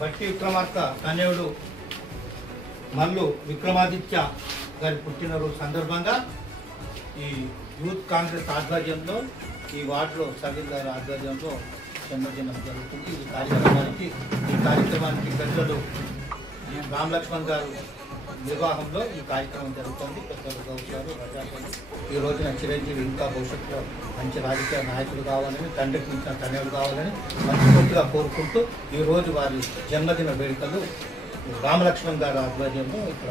బట్టి విక్రమార్క తనయుడు మల్లు విక్రమాదిత్య గారి పుట్టినరోజు సందర్భంగా ఈ యూత్ కాంగ్రెస్ ఆధ్వర్యంలో ఈ వార్డులో సలీల్ గారి ఆధ్వర్యంలో జన్మదినం జరుగుతుంది. ఈ కార్యక్రమానికి పెద్దలు రామ్ లక్ష్మణ్ గారు నిర్వాహంలో ఈ కార్యక్రమం జరుగుతుంది. పెద్దలు గౌడ్ గారు ప్రజాపతి ఈ రోజున చిరంజీవి ఇంకా భవిష్యత్తులో మంచి రాజకీయ నాయకులు కావాలని, తండ్రికి మించిన తనయుడు కావాలని మనస్ఫూర్తిగా కోరుకుంటూ ఈరోజు వారి జన్మదిన వేడుకలు రామలక్ష్మణ్ గారి ఆధ్వర్యంలో ఇక్కడ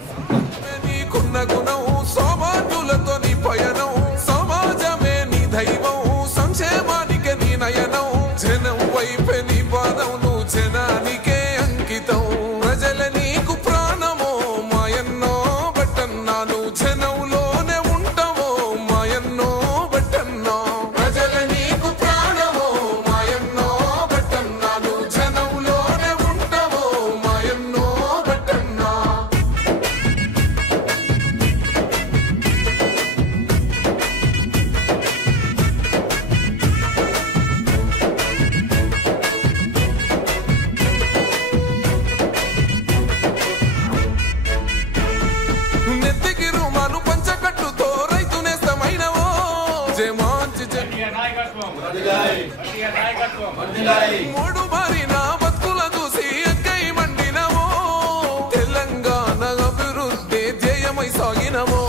మూడు మారిన బతుకుల చూసి ఎక్కై మండినవో తెలంగాణ అభివృద్ధి ధ్యేయమై సాగినవో